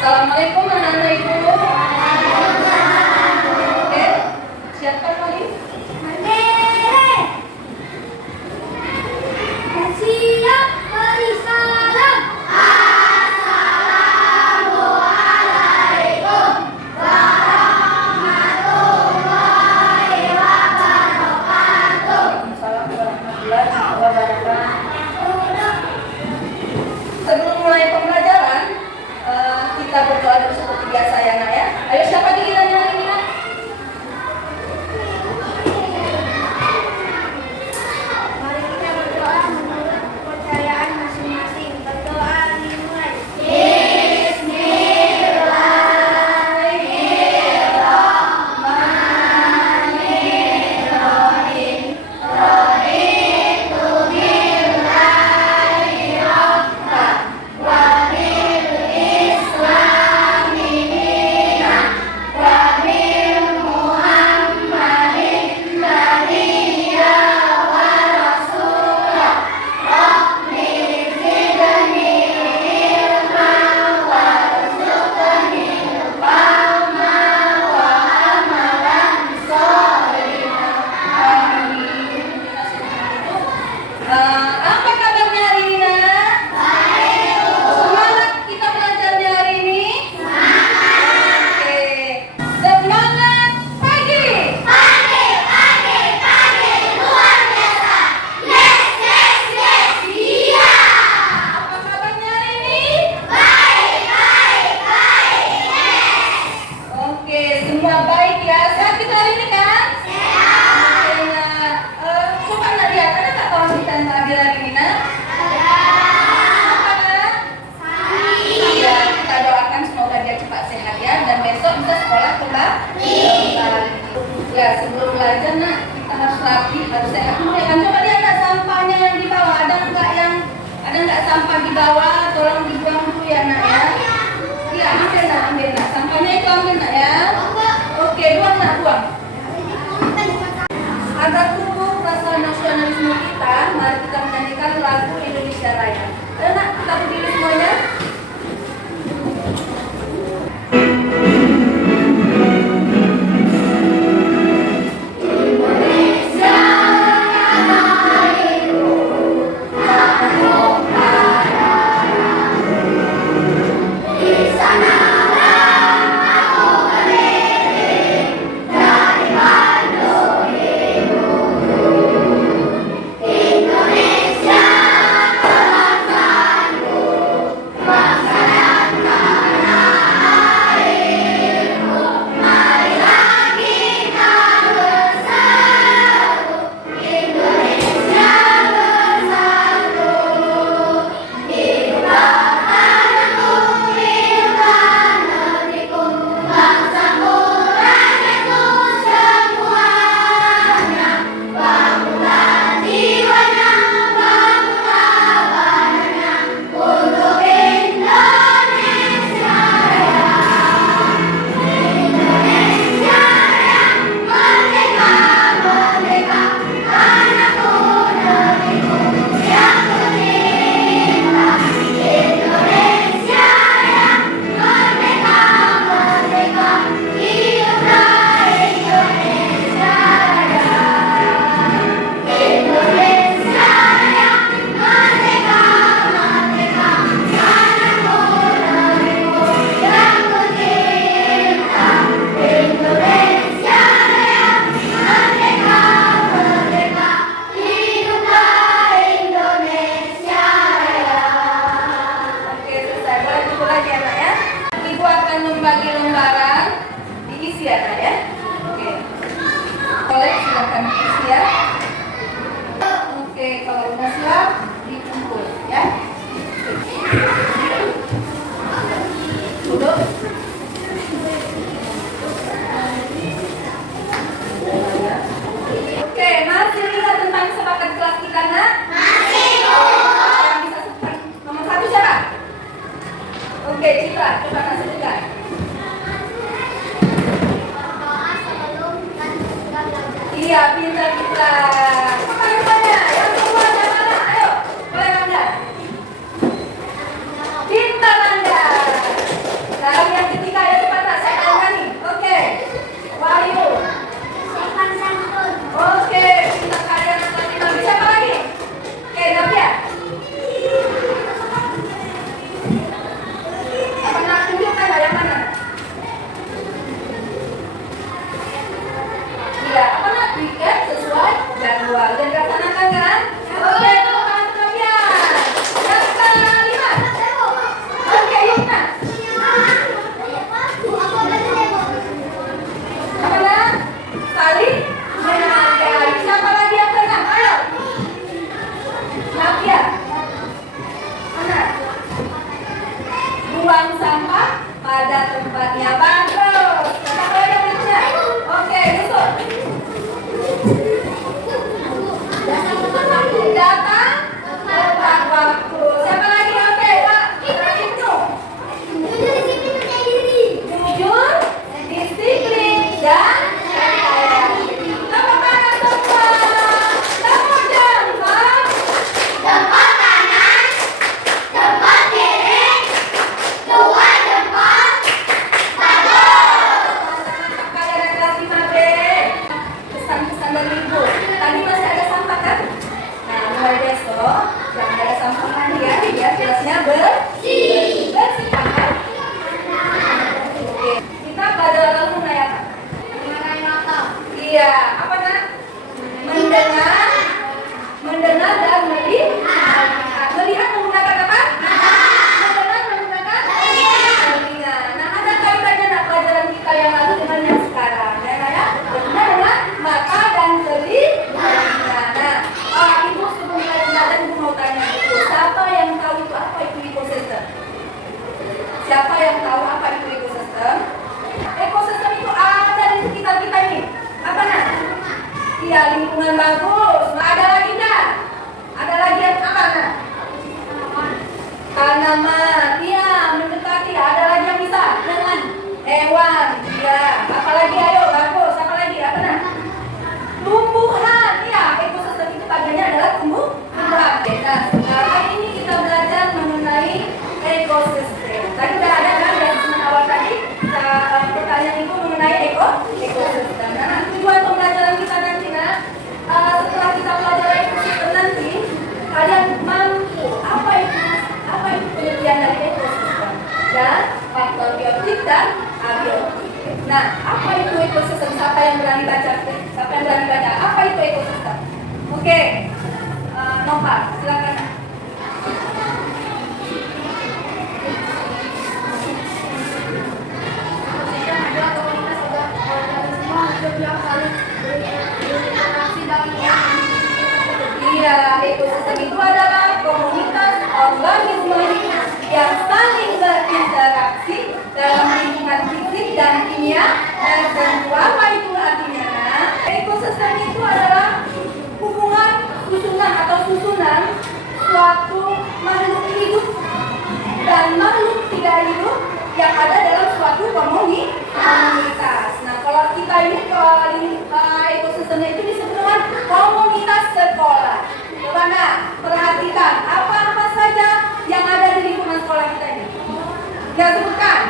Assalamualaikum anak-anak ibu. Oke, siapkan lagi. Siap beri salam. Assalamualaikum warahmatullahi wabarakatuh. Assalamualaikum warahmatullahi wabarakatuh. Sebelum mulai pembelajaran, kita berdoa dulu seperti biasa ya nak ya. Ayo siapa gilirannya hari ini nak? Mari kita berdoa menurut kepercayaan masing-masing. Berdoa dimulai. Bismillahirrahmanirrahim. Raditu billahi rabban wa bil islami dinan wa bil muhammadin nabiyya wa rasulah. Rabbi zidni ilman warzuqni fahma wa amalan sholihan. Amin. Apa kabarnya hari ini nak? Semangat kita belajarnya hari ini? Oke. Semangat pagi. Luar biasa. Yes. Iya. Apa kabarnya hari ini? Baik. Oke, semua baik ya. Sehat kita hari ini kan? Oke, nah, coba nak lihat ada tak kawan kita yang tak hadir hari ini nak? Apa nak? Iya, kita doakan semoga dia cepat sehat ya dan besok bisa sekolah kembali. Ya, sebelum belajar nak kita harus rapi, harus sehat dulu ya kan. Coba lihat nak sampahnya yang di bawah ada nggak sampah di bawah? Tolong dibuang dulu ya nak ya. Iya, ambil nak. Sampahnya itu ambil nak ya. Oke, buang nak, buang. Agar tumbuh rasa nasionalisme kita, mari kita menyanyikan lagu Indonesia Raya. Ayo nak, kita berdiri semuanya. Indonesia airku, tanahku darahku. Di sanalah aku berdiri dari Bandung ibuku. Indonesia bangsaku, bangsa dan tanah airku. Marilah kita bersatu, Indonesia bersatu. Hiduplah tanahku, hiduplah negeriku, bangsaku, rakyatku semuanya. Bangunlah jiwanya, bangunlah badannya untuk Indonesia Raya. Indonesia Raya, merdeka, merdeka, tanahku, negeriku yang kucinta. Indonesia Raya, merdeka, merdeka, hiduplah Indonesia Raya. Indonesia Raya, merdeka, merdeka, tanahku, negeriku yang kucinta. Indonesia Raya, merdeka, merdeka, hiduplah Indonesia Raya. Oke, selesai. Boleh duduk lagi ya nak ya. Ibu akan membagi lembaran, diisi ya nak ya. Oke. Boleh silakan diisi ya. Oke, kalau udah siap dikumpul ya. Duduk. Oke, masih lihat tentang sepakat kelas kita nak? Yang bisa sebutkan nomor 1 siapa? Oke, Citra, coba nak sebutkan. Iya, pintar kita. Apa namanya? Yang kedua ada mana? Ayo, boleh Anda. Pintar Anda. Nah, membuang sampah pada tempatnya. Bagus. Apa yang berikutnya? Oke, Yusuf. Datang tepat waktu. Siapa lagi? Oke, Pak. Ibnu. Jujur, disiplin, dan percaya diri. Tepuk tangan semua. Tepuk jempol. Jempol kanan, jempol kiri, dua jempol, bagus. Kakak dari kelas 5B. Pesan-pesan dari Ibu. Tadi masih ada sampah kan? Nah, mulai besok jangan ada sampah lagi ya. Biar kelasnya bersih. Bersih kan? Oke. Kita belajar lalu ya. Mengenai mata. Iya, apa nak? Mendengar dan melihat. Melihat menggunakan apa? Mendengar menggunakan telinga. Nah, ada kaitannya nak pelajaran kita yang lalu dengan yang sekarang. Ya, ya. Mendengar dengan mata dan telinga. Nah, Ibu sebelum kita belajar, Ibu mau tanya itu, siapa yang tahu itu apa itu ekosistem? Siapa yang tahu apa itu ekosistem? Ekosistem itu ada di sekitar kita ini. Apa nak? Iya, lingkungan bagus. Nah, ada lagi nggak? Ada lagi yang apa nak? Tanaman. Iya, mendekati. Ada lagi yang bisa? Hewan. Iya. Apalagi ayo bagus. Apa lagi? Apa nak? Tumbuhan. Iya, ekosistem itu bagiannya adalah tumbuhan. Nah, hari ini kita belajar mengenai ekosistem. Tadi udah ada kan dari awal tadi pertanyaan itu mengenai ekosistem. Nah, tujuan pembelajaran kita nanti setelah kita belajar ekosistem nanti, kalian mampu apa itu pengertian dari ekosistem dan faktor biotik dan abiotik. Nah, apa itu ekosistem? Siapa yang berani baca? Apa itu ekosistem? Oke, Nova, silakan. Adalah komunitas organisme hidup yang saling berinteraksi dalam Iya, ekosistem itu adalah komunitas organisme hidup yang saling berinteraksi dalam lingkungan fisik dan kimia. Dan tentu apa itu artinya? Ekosistem itu adalah hubungan susunan suatu makhluk hidup dan makhluk tidak hidup yang ada dalam suatu komunitas. Nah, kalau kita ini ekosistemnya itu disebut dengan komunitas sekolah. Coba nak perhatikan apa saja yang ada di lingkungan sekolah kita ini. Kita sebutkan.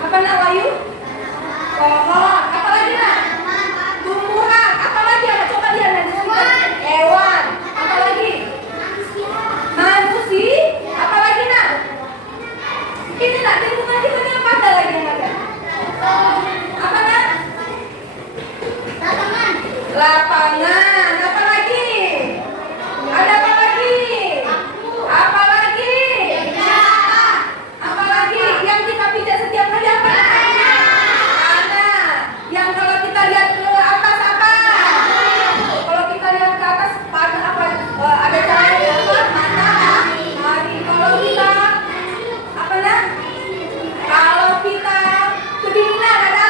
Apa nak Wahyu? Pohon. Apa lagi nak? Tumbuhan. Apa lagi? Coba dia nak disebutkan. Hewan. Apa lagi? Manusia. Apa lagi nak? Ini nak lingkungan kita ini apa ada lagi yang ada? Apa nak? Lapangan. Apa lagi? Ada apa lagi? Apa lagi? Apa lagi? Yang kita pijak setiap hari apa? Tanah. Yang kalau kita lihat ke atas apa? Kalau kita lihat ke atas apa? Ada cahaya apa? Matahari. Kalau kita apa nak? Kalau kita kedinginan ada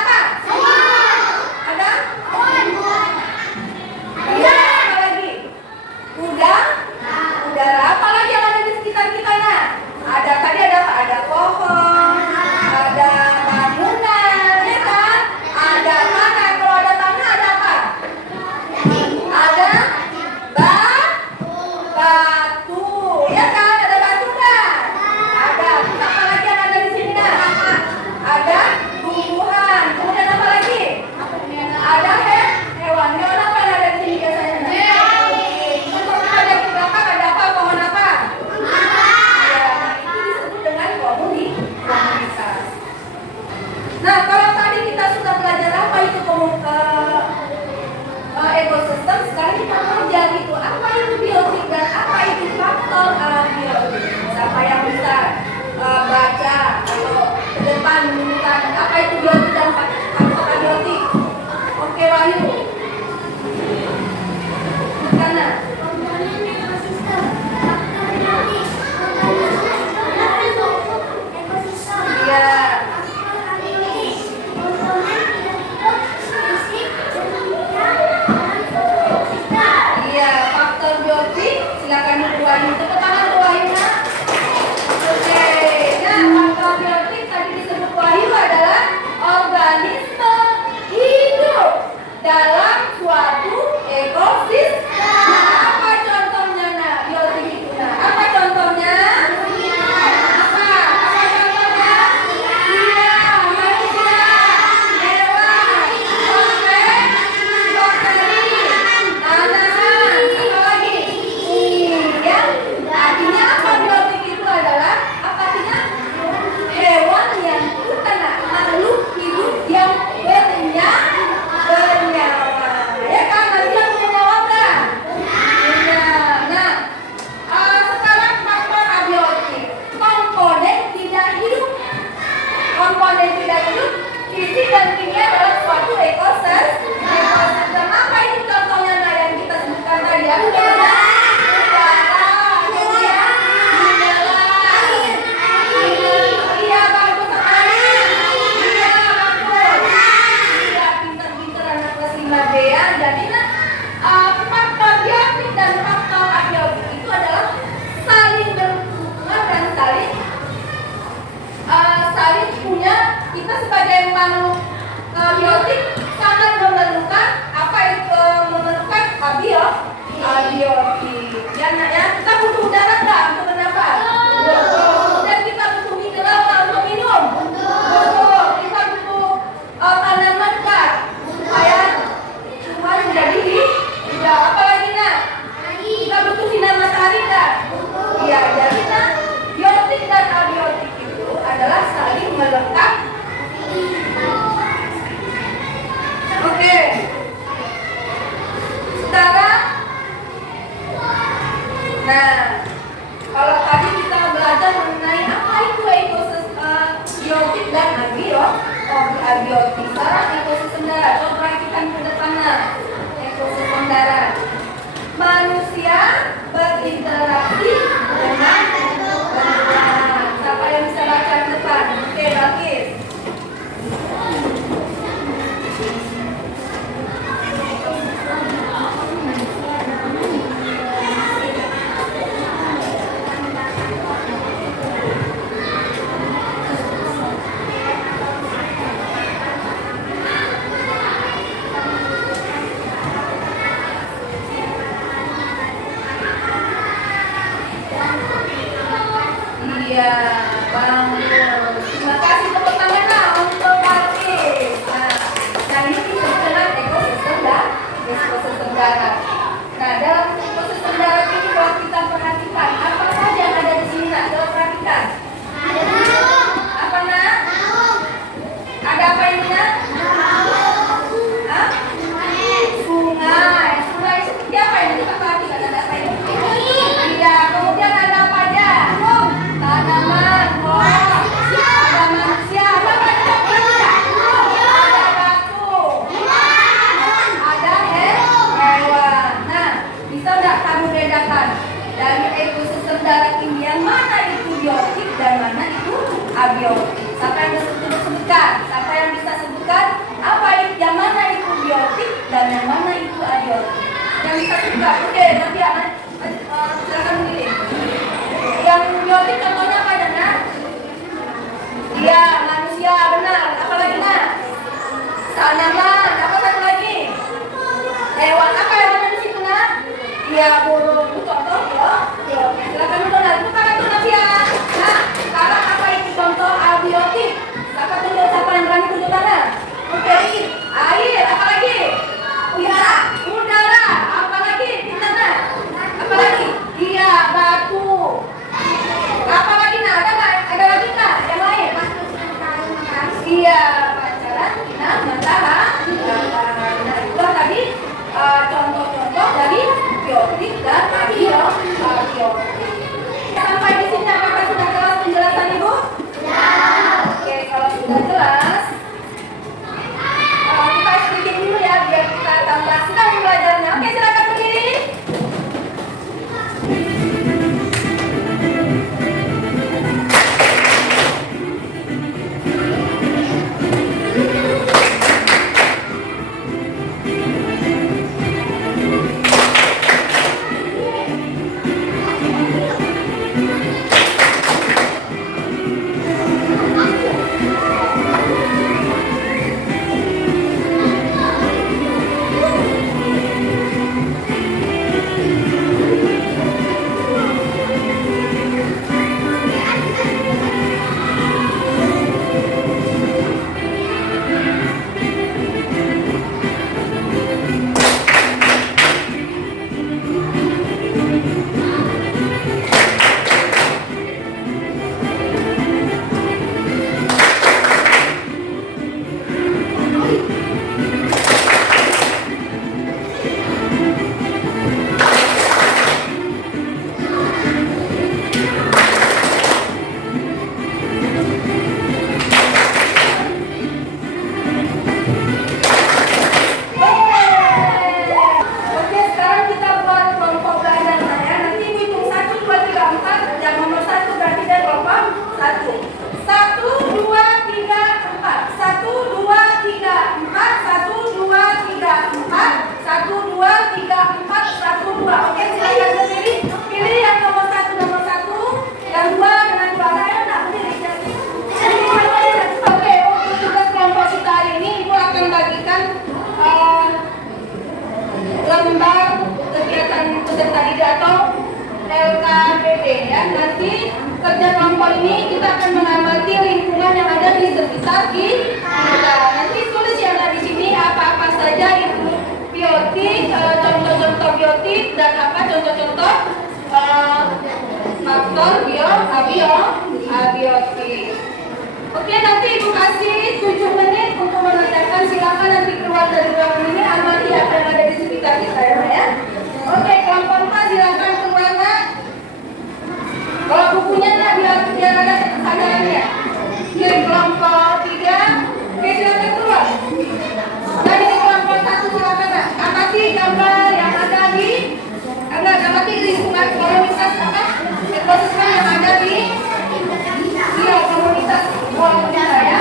Abiotik sangat memerlukan apa itu memerlukan abiotik. Dan ya kita butuh udara nggak untuk bernafas? Betul. Dan kita butuh mineral nggak untuk minum? Betul. Kita butuh tanaman nggak supaya tumbuhan menjadi hidup? Apalagi nak? Kita butuh sinar matahari nggak? Iya. Jadi nah, biotik dan abiotik itu adalah saling melengkapi. Oke. Sekarang, nah, kalau tadi kita belajar mengenai apa itu biotik dan abiotik. Sekarang ekosistem darat. Coba perhatikan ke depannya. Ekosistem darat. Manusia berinteraksi dengan lingkungan. Siapa yang bisa baca ke depan? Oke, Balkis. Iya, bagus. Terima kasih tepuk tangan lah untuk Balkis. Nah ini disebut dengan ekosistem darat. Nah, dalam ekosistem darat ini kalau kita perhatikan apa saja yang ada di sini, nah, coba perhatikan. Apa nak? Ada apa ini nak? Sungai. Sungai seperti apa ini? Kita perhatikan ada apa ini? Iya, kemudian ada apa aja? Tanaman, ada manusia, ada batu, ada hewan. Nah, bisa nggak kamu bedakan dari ekosistem darat ini yang mana itu biotik dan mana itu abiotik? Siapa yang bisa sebutkan? Siapa yang bisa sebutkan apa yang mana itu biotik dan yang mana itu abiotik? Yang bisa sebutkan? Oke, nanti silakan memilih. Yang biotik contohnya apa Dana? Iya, manusia, benar. Apa lagi nak? Tanaman, apa satu lagi? Hewan, apa yang ada di situ nak? Iya, burung. Contoh ya. Silakan dulu nak. Bukan itu nanti ya. Nah, sekarang apa itu contoh abiotik? Siapa tunjuk? Siapa yang berani tunjuk tangan? Oke, air, apa lagi? Udara, apa lagi? Bintana, apa lagi? Iya, batu. Apa lagi nak? Ada lagi nak? Yang lain? Iya, pancaran sinar matahari. Nah, itulah tadi contoh-contoh dari biotik dan Nanti kerja kelompok ini kita akan mengamati lingkungan yang ada di sekitar kita. Nanti tulis yang ada di sini apa-apa saja itu biotik, contoh-contoh biotik dan apa contoh-contoh faktor abiotik. Oke, nanti Ibu kasih 7 menit untuk mengerjakan. Silakan nanti keluar dari ruangan ini, amati apa yang ada di sekitar kita ya. Oke, kelompok 4 silakan keluar Nak. Kalau bukunya Nak biar ada kesadarannya. Ini kelompok 3, oke silakan keluar. Dan ini kelompok 1 silakan Nak. Amati gambar yang ada di amati lingkungan komunitas apa? Ekosistem yang ada di komunitas kita ya.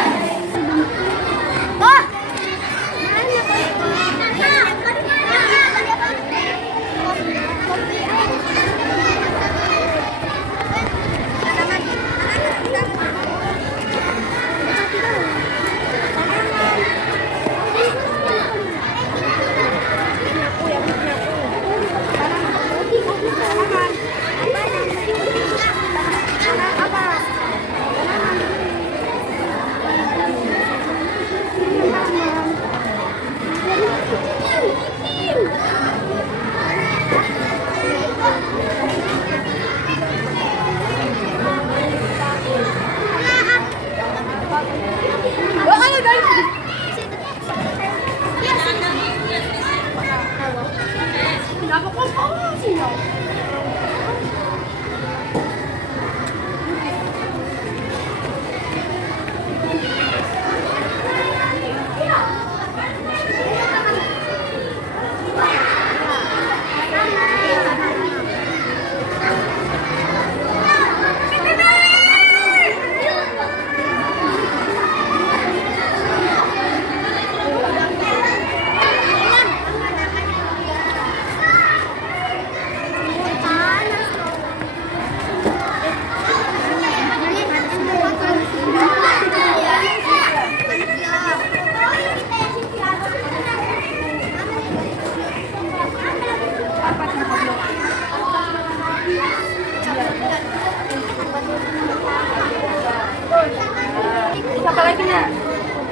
Siapa lagi Nak?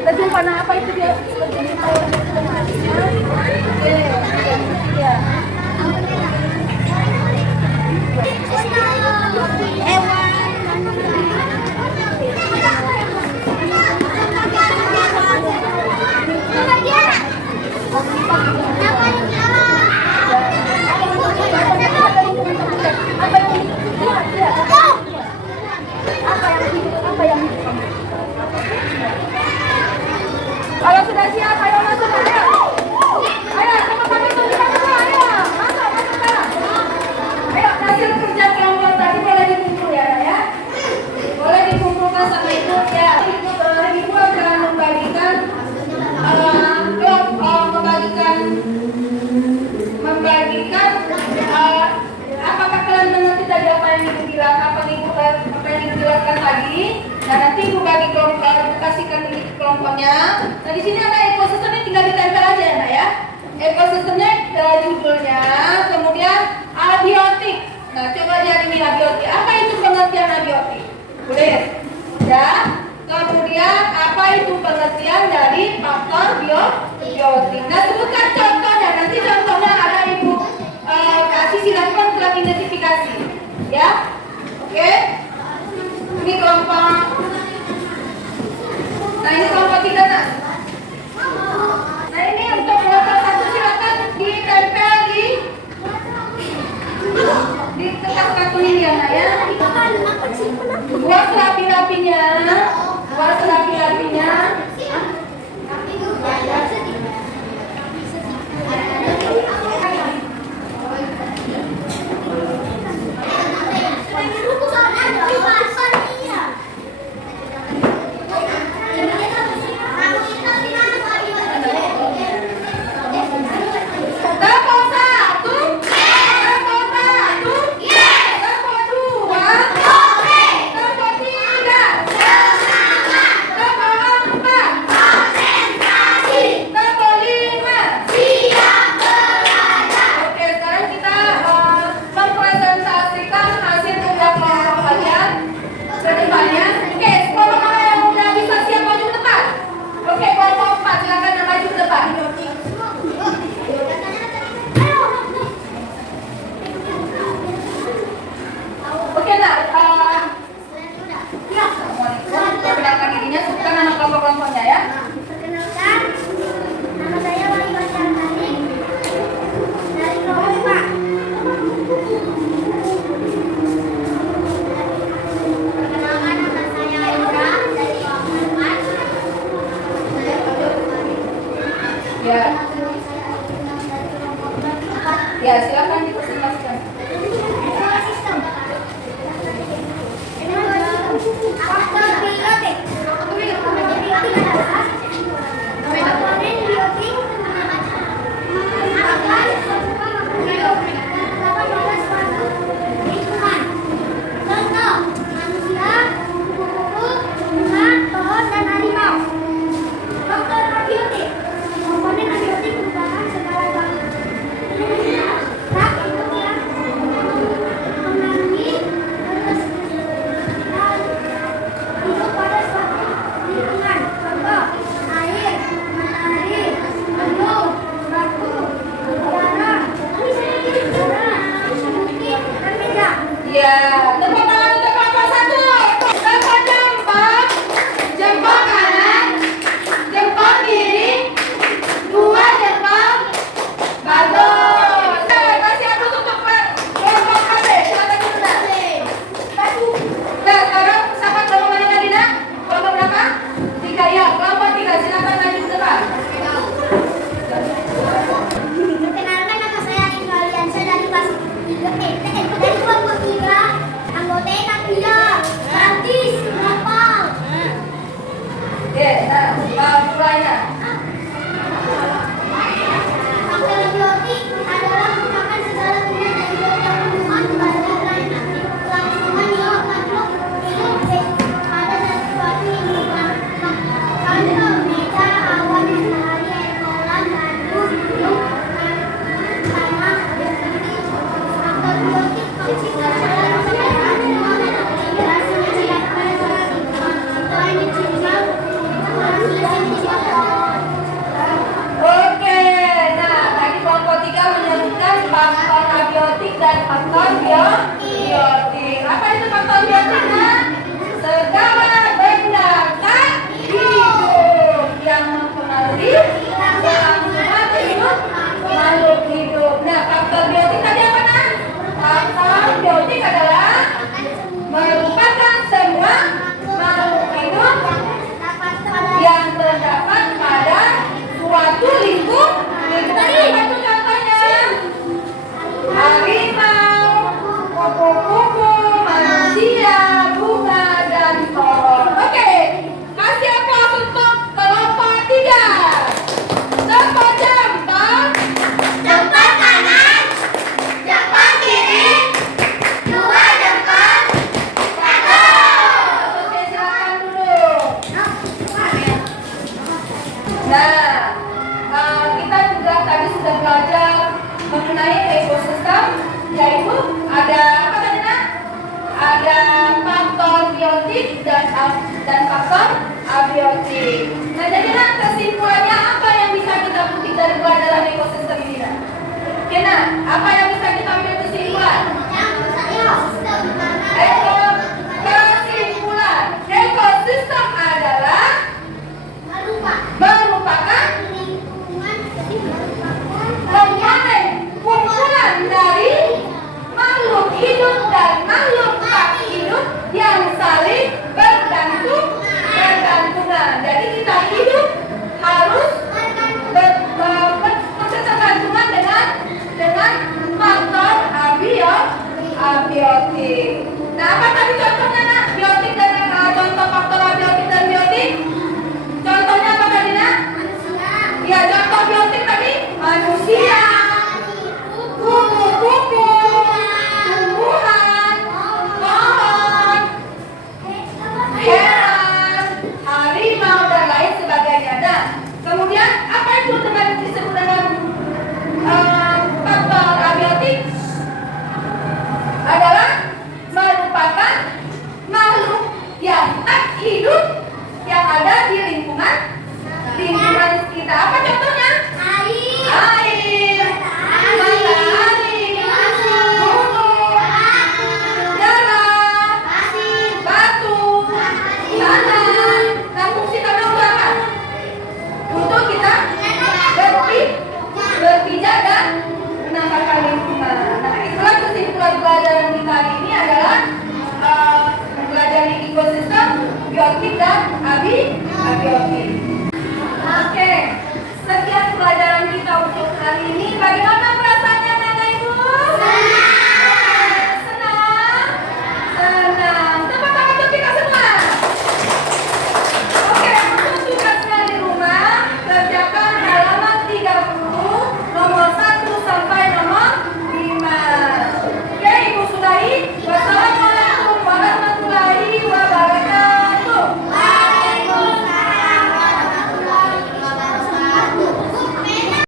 Lagi panah apa itu dia? Kalau sudah siap, ayo masuk, ayo. Ayo, sama kami tunggu semua, ayo. Masuk Kak. Ayo, hasil kerja kelompok tadi boleh dikumpul ya. Boleh dikumpulkan sama Ibu ya. Ibu akan membagikan apakah kalian mengerti tadi apa yang Ibu bilang, apa yang Ibu jelaskan tadi? Nah, nanti Ibu bagi kelompok, kasihkan ini ke kelompoknya. Nah, di sini ada ekosistemnya, tinggal ditempel aja ya, Nak ya. Ekosistemnya judulnya, kemudian abiotik. Nah, coba lihat ini abiotik. Apa itu pengertian abiotik? Boleh? Ya. Kemudian apa itu pengertian dari faktor biotik? Nah, sebutkan contohnya. Nanti contohnya ada Ibu kasih, silakan telah identifikasi. Ya. Oke. Ini kelompok. Nah, ini kelompok 3 Nak. Nah, ini untuk kelompok 1 silakan ditempel di kertas kartun ini ya Nak ya. Buat serapi-rapinya. Nah, kita juga tadi sudah belajar mengenai ekosistem, yaitu ada apa tadi nak? Ada faktor biotik dan faktor abiotik. Nah, jadi nak kesimpulannya apa yang bisa kita petik dari pelajaran ekosistem ini nak? Oke nak, apa yang bisa kita ambil kesimpulan? Kesimpulan ekosistem adalah merupakan kumpulan dari makhluk hidup dan makhluk tak hidup yang saling bergantungan. Jadi kita hidup harus berketergantungan dengan faktor abiotik. Nah, apa tadi contohnya nak? Biotik dan contoh faktor abiotik dan biotik. Contohnya apa tadi nak? Ya, contoh biotik tadi manusia, kupu-kupu, tumbuhan, pohon, hewan, harimau dan lain sebagainya. Dan kemudian apa itu disebut dengan faktor abiotik? Adalah merupakan makhluk yang tak hidup yang ada di lingkungan kita. Apa contohnya? Air, matahari, gunung, darah, batu, tanah. Nah, fungsi tanah untuk apa? Untuk kita berpijak dan menambahkan lingkungan. Nah, itulah kesimpulan pelajaran kita hari ini adalah mempelajari ekosistem, biotik dan abiotik.